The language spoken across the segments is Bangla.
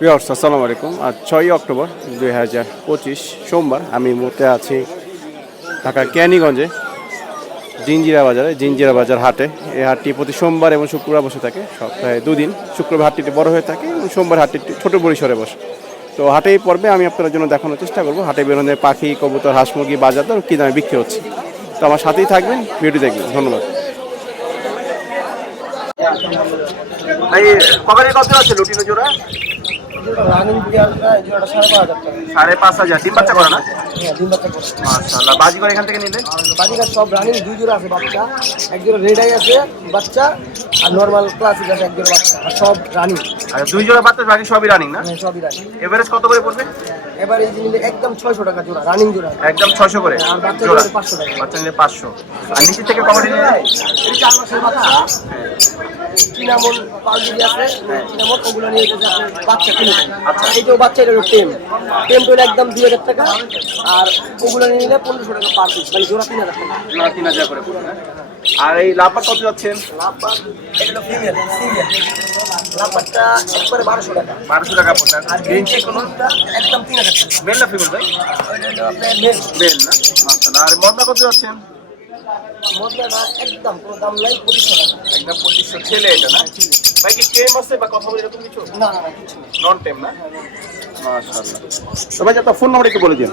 ভিউয়ার্স আসসালামু আলাইকুম। আজ ছয়ই অক্টোবর দুই হাজার পঁচিশ সোমবার আমি মুহূর্তে আছি ঢাকা ক্যানিগঞ্জে জিঞ্জিরা বাজারে জিঞ্জিরা বাজার হাটে। এই হাটটি প্রতি সোমবার এবং শুক্রবার বসে থাকে। সপ্তাহে দুদিন শুক্রবার হাটটি একটু বড় হয়ে থাকে এবং সোমবার হাটটি ছোটো পরিসরে বসে। তো হাটে এই পর্বে আমি আপনাদের জন্য দেখানোর চেষ্টা করব। হাটে বেরোনে পাখি, কবুতর, হাঁস, মুরগি বাজার দর কী দামে বিক্রি হচ্ছে। তো আমার সাথেই থাকবেন ভিডিও দেখবেন। ধন্যবাদ। ভাই কত আছে লুটিনো জোড়া? রানিং বিড়ালটা জোড়াটা সাড়ে পাঁচ হাজার টাকা। সাড়ে পাঁচ হাজার। ডিম বাচ্চা করে না? হ্যাঁ ডিম বাচ্চা করে। মাশাআল্লাহ। বাজি এখান থেকে নিলে? সব রানিং দুই জোড়া আছে বাচ্চা। এক জোড়া রেড আই আছে বাচ্চা আর নর্মাল ক্লাসিক আছে এক জোড়া বাচ্চা আর সব রানিং। আর দুই জোড়া বাচ্চা বাকি সবই রানিং না? হ্যাঁ সবই রানিং এভারেজ কত করে পড়বে? এবার এই জিনিস একদম ছয়শো টাকা জোড়া রানিং জোড়া। একদম ছশো করে? আর বাচ্চা জোড়া। নিলে 500 টাকা। বাচ্চা নিলে পাঁচশো। আর নিচে থেকে কমেডি নিলে? এই চার মাসের বাচ্চা পাউডারি আছে চিনামন ওগুলো নিয়ে বাচ্চা কিনে। আচ্ছা। এইটাও বাচ্চা এটা টেম। টেম তো একদম দুই হাজার টাকা। আর ওগুলো নিয়ে নিলে পনেরোশো টাকা পার পিস মানে জোড়া তিন হাজার টাকা। জোড়া তিন হাজার করে পড়বে না? আর এই লাভবার কত যাচ্ছেন? সিঙ্গেল একবারে বারোশো টাকা। বারোশো টাকা পড়বে আর গ্রিন চেক কোনটা একদম তিন হাজার টাকা। মেল না ফিমেল ভাই? মেল মেল না? আর মদনা কত যাচ্ছেন? মদনাটা একদম কোনো দাম নাই পঁচিশশো টাকা। একদম পঁচিশশো। ছেলে এটা না? ভাই কি টেম আছে বা কথা বলে এরকম কিছু? না না কিছু নন টেম না? মাশাআল্লাহ তো ভাই আপনার ফোন নাম্বার একটু বলে দিন।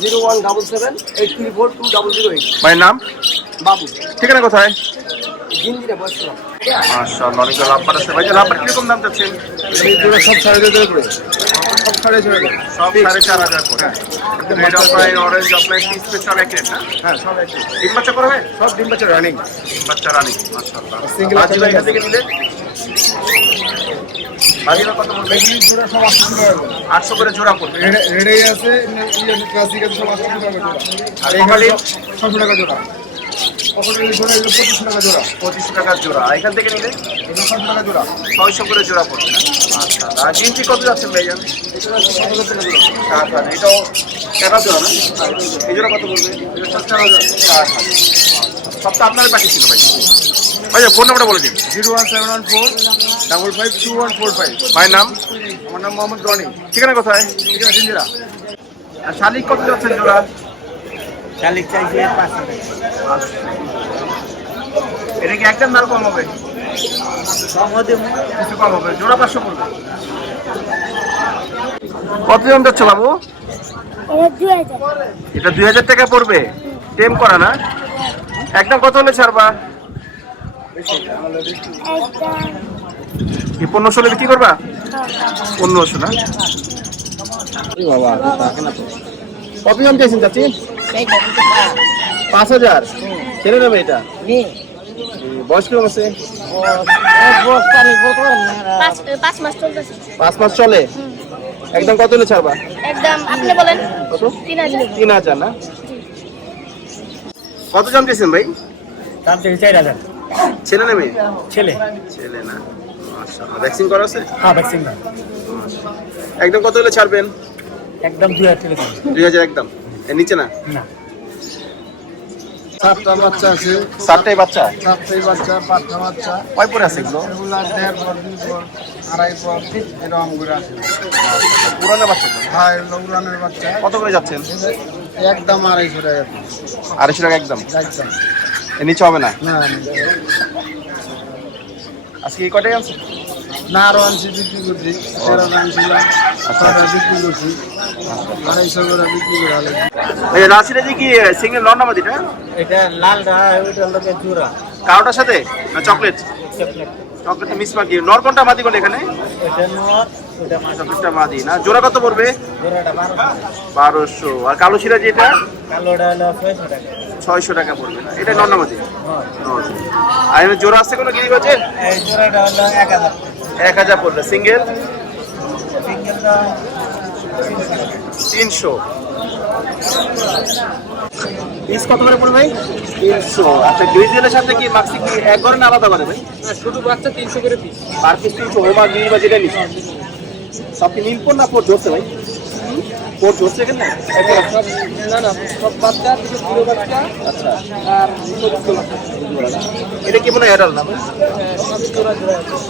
Zero one double seven eight three four two double zero eight. ভাইয়ের নাম? বাবু। ঠিকানা কোথায়? জিন্দিরে বসছিলাম মাশাআল্লাহ অনেক লাভবার আছে ভাই লাভবার কীরকম দাম চাচ্ছেন? সব সাড়ে দুই করে। সব সাড়ে ছয় সব সাড়ে চার হাজার করে। রেড অফলাইন অরেঞ্জ অফলাইন কি স্পেশাল এক রেট না? হ্যাঁ সব একই। তিন বাচ্চা করবে সব ডিম বাচ্চা রানিং তিন বাচ্চা রানি মাশাআল্লাহ। Single বাচ্চা থেকে নিলে? কত পড়বে জোড়া সব আটশো টাকা আটশো করে জোড়া পড়বে রেডে আছে ক্লাসিক আছে সব আটশো টাকা জোড়া। আর কপালি ছশো টাকা জোড়া। জোড়া পঁচিশশো টাকা এখান থেকে নিলে? এগুলো ছশো টাকা জোড়া। ছয়শো করে জোড়া পড়বে আচ্ছা আর কত যাচ্ছে ভাই জানেন এগুলো হচ্ছে সতেরো টাকা জোড়া সাত হাজার এটাও চার জোড়া না এই জোড়া। কত হাজার। সবটা আপনার বাকি ছিল ভাই। ভাই ফোন নাম্বারটা বলে দিন। Zero one seven one four double five two one four five ভাইয়ের নাম আমার নাম মোহাম্মদ রনি। ঠিকানা কোথায়? ঠিক আছে আর শালিক কত যাচ্ছেন জোড়া? শালিক চাইছে পাঁচশো এটা কি একদম নাল কম হবে? কিছু কম হবে। জোড়া পাঁচশো পড়বে। কত জন যাচ্ছে বাবু? এটা এটা দুই হাজার টাকা পড়বে। টেম করা না? একদম কত হলে ছাড়বা? একদম। কি পনেরোশো হলে বিক্রি করবা? পনেরোশো না কত জন চাইছেন চাচি? পাঁচ হাজার। ছেড়ে নেবে এটা বয়স কীরকম আছে? পাঁচ মাস চলতেছে। পাঁচ মাস চলে? একদম কত হলে ছাড়বা? একদম আপনি বলেন। কত? তিন হাজার। না? কত জন চাইছেন ভাই? দাম চাইছে চার হাজার। ছেলে নেবে ছেলে। ছেলে না। ভ্যাকসিন করা আছে? হ্যাঁ ভ্যাকসিন না একদম কত হলে ছাড়বেন? একদম দুই হাজার টাকা দুই হাজার একদম। এর নিচে না? না। সাতটা বাচ্চা আছে। চারটাই বাচ্চা? সাতটাই বাচ্চা পাঁচটা বাচ্চা। কয় পরে আছে এগুলো? এগুলা দেড় পর দুই পর আড়াই পর এরকম করে আছে। পুরানো বাচ্চা তো। হ্যাঁ এগুলো উড়ানের বাচ্চা। কত করে যাচ্ছেন? একদম আড়াইশো টাকা। আড়াইশো টাকা একদম। একদম। নিচে হবে না না। আজকে কটাই আছে না আরও আনছি বিক্রি করছি। তেরো আনছিলাম বিক্রি করছি। আড়াইশো করে বিক্রি করে আলে এই রাশিটা যে কি সিঙ্গেল এটা এটা লালটা ওইটা লোকে জোড়া। কারোটার সাথে? না চকলেট? চকলেট। মিস মাকি নর কোনটা মাদি কোনটা এখানে? এটা নর চকলেটটা মাদি না? জোড়া কত পড়বে? বারোশো। আর কালো শিরা যেটা? কালোটা হলো ছয়শো টাকা। ছয়শো টাকা পড়বে না। এটা নন নামাজি হ্যাঁ আর এমনি জোড়া আছে কোনো গিরি বাজে এই জোড়াটা হলো এক হাজার। পড়বে। সিঙ্গেল? তিনশো। পিস কত করে পড়বে ভাই? তিনশো। আচ্ছা গ্রিজেলের সাথে কি মাক্সি কি এক না আলাদা করে ভাই? শুধু বাচ্চা তিনশো করে পিস পার পিস তিনশো হোমা গিরি বা যেটা নিস সব কি নীলপর না পোর্ট ধরছে ভাই? পোর্ট ধরছে কেন না না সব বাচ্চা দুটো পুরো বাচ্চা আচ্ছা। আর এটা কি মনে হয় না জোড়া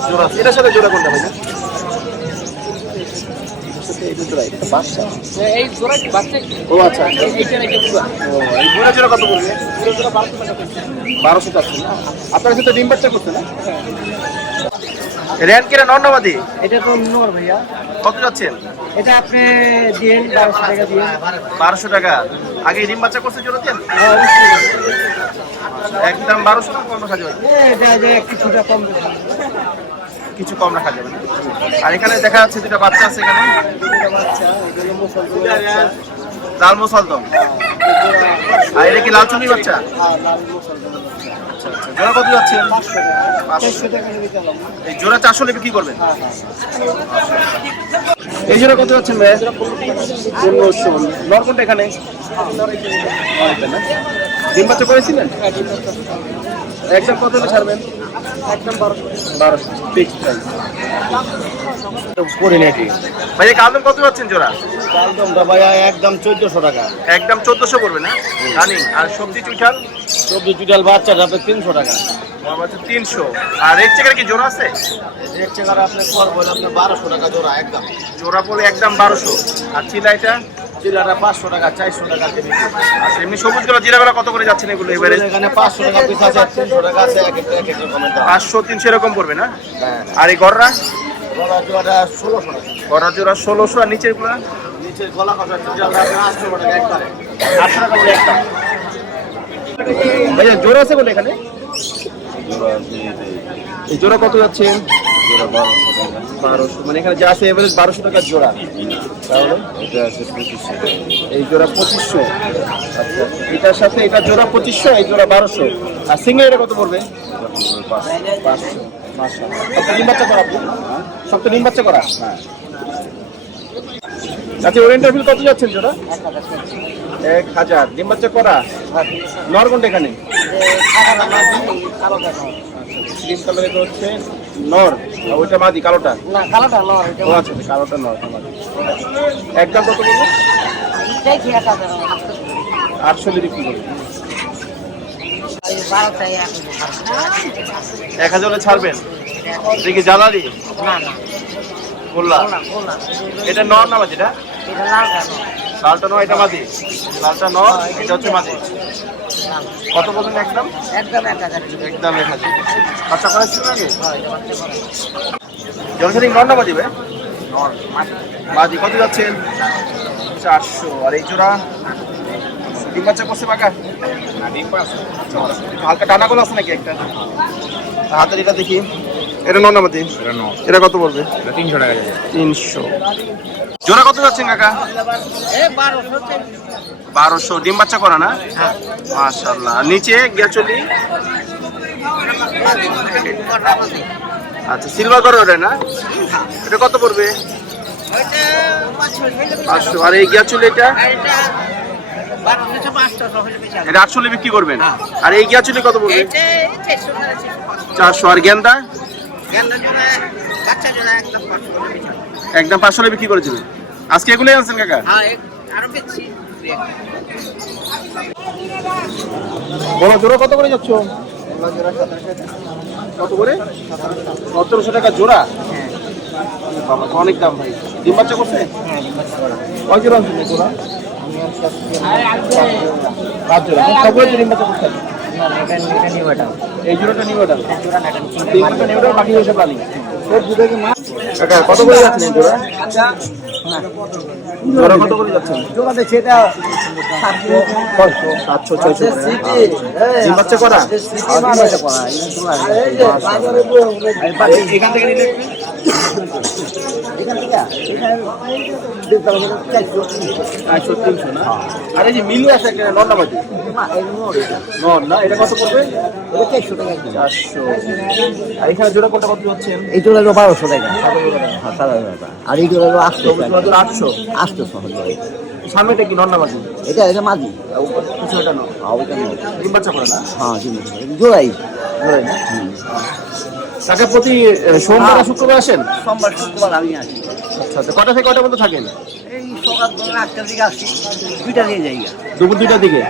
জোড়া। এটার সাথে জোড়া কোনটা ভাই? বারোশো আপনার সাথে ডিম বাচ্চা করছে না? র্যান কিরা নন্নবাদী এটা তো নর ভাইয়া। কত যাচ্ছেন? এটা আপনি দিন বারোশো টাকা দিন। বারোশো টাকা। আগে ডিম বাচ্চা করছে জোড়া দিয়ে একদম বারোশো টাকা কম রাখা যাবে? এটা যে একটু ছোটা কম কিছু কম রাখা যাবে না। আর এখানে দেখা যাচ্ছে দুটা বাচ্চা আছে এখানে। লাল মুসলদম আর এটা কি লাল চুনি বাচ্চা? আর লাল আচ্ছা আচ্ছা। জোড়া কত যাচ্ছে? পাঁচশো। টাকা এই এই জোড়া কত যাচ্ছেন ভাই পনেরোশো নর এখানে? ডিম বাচ্চা করেছিলেন? একদম কত ছাড়বেন। একদম বারোশো। বারোশো ফিক্সড প্রাইস করে নাকি? ভাই কালদম কত যাচ্ছেন জোড়া? কালদমটা ভাইয়া একদম চোদ্দশো টাকা। একদম চোদ্দশো পড়বে না? রানিং। আর সবজি চুইঠাল? চোদ্দ চুটাল বাচ্চাটা আপনার তিনশো টাকা। তিনশো। আর রেড চেকার কি জোড়া আছে? রেট চেকার আপনি করবেন আপনার বারোশো টাকা জোড়া একদম। জোড়া পড়লে একদম বারোশো। আর চিলা এটা চিলাটা পাঁচশো টাকা চারশো টাকা কেজি। আচ্ছা এমনি সবুজগুলো জিরা কত করে যাচ্ছেন এগুলো এবারে? এখানে পাঁচশো টাকা পিস আছে তিনশো টাকা আছে এক একটা এক এক রকমের দাম। পাঁচশো তিনশো এরকম পড়বে না? হ্যাঁ। আর এই গররা গলা জোড়াটা ষোলোশো টাকা। গররা জোড়া ষোলোশো আর নিচেরগুলা? নিচে গলা কথা আটশো টাকা একবারে। আটশো টাকা করে একটা। ভাইয়া জোড়া আছে বলে এখানে? জোড়া কত যাচ্ছে? বারোশো মানে এখানে যা আছে এভারেজ বারোশো টাকার জোড়া। তাহলে এই জোড়া পঁচিশশো। আচ্ছা এটার সাথে এটা জোড়া পঁচিশশো এই জোড়া বারোশো। আর সিঙ্গেল এটা কত পড়বে? পাঁচশো। ডিম বাচ্চা করা সব তো ডিম বাচ্চা করা? আচ্ছা ওরিয়েন্টাল ফিল কত যাচ্ছেন জোড়া? এক হাজার। ডিম বাচ্চা করা? নর কোনটা এখানে? ডিম কালার এটা হচ্ছে নর? ওইটা মাদি কালোটা? না কালাটা এটা ও আচ্ছা আচ্ছা, কালোটা নর মাদি একদম কত বলব? আটশো বিক্রি করবে এক হাজার ছাড়বেন? দেখি জ্বালালি না না। এটা নর না মাদি এটা? এটা লাল কেন লালটা নয় এটা মাদি। লালটা নর এটা হচ্ছে মাদি। কত বললেন একদম? একদম এক হাজার একদম এক হাজার। বাচ্চা করেছিল নাকি? জনসেনিক নর বাজিবে বাজি কত যাচ্ছেন? চারশো। আর এই জোড়া? ডিম বাচ্চা করছে পাকা একটু হালকা টানা গোল আছে নাকি একটা? হাতের এটা দেখি। এটা নর না। মাদি এটা কত পড়বে? তিনশো টাকা তিনশো। জোড়া কত যাচ্ছেন কাকা? বারোশো ডিম বাচ্চা করা না? মাশাল্লাহ আর নিচে গেচলি আচ্ছা সিলভার করো ওটা না? এটা কত পড়বে? পাঁচশো আর এই গিয়াচুলি এটা? এটা আটশো বিক্রি করবেন? আর এই গিয়াচুলি কত পড়বে? চারশো। আর গেন্দা? একদম পাঁচশো বিক্রি করে দেবেন আজকে এগুলোই আনছেন কাকা? বড় জোড়া কত করে যাচ্ছ? কত করে? সতেরোশো টাকা জোড়া? বাবা তো অনেক দাম ভাই। ডিম বাচ্চা করছে? কয় জোড়া আনছেন জোড়া? পাঁচ জোড়া। সবগুলো ডিম বাচ্চা করছে এই জোড়াটা নিউ এটা তিনটা নিউ বাকি হয়েছে প্লানিং কাকা কত করে যাচ্ছেন এই জোড়া? জোড়া কত করে যাচ্ছেন জোড়া দেখছি এটা সাতশো ছয়শো ডিম বাচ্চা করা? এখান থেকে নিলে? একশো তিনশো না? আর এই যে মিলি আছে একটা নন্দাবাজি নন না? এটা কত পড়বে? চারশো। আর এখানে জোড়া কোনটা কত হচ্ছেন? এই জোড়া হলো বারোশো টাকা আর এই জোড়া হলো আটশো আটশো আটশো সামনেটা কি এটা এটা মাঝি কিছু এটা নয় ডিম বাচ্চা করে না? হ্যাঁ জিনিস জোড়াই। জোড়াই না? তাকে প্রতি সোমবার আর শুক্রবার আসেন? সোমবার শুক্রবার আমি আসি। আচ্ছা আচ্ছা কটা থেকে কটা পর্যন্ত থাকেন? এই সকাল আটটার দিকে আসি। দুইটা দিয়ে যাই। দুপুর দুইটার দিকে?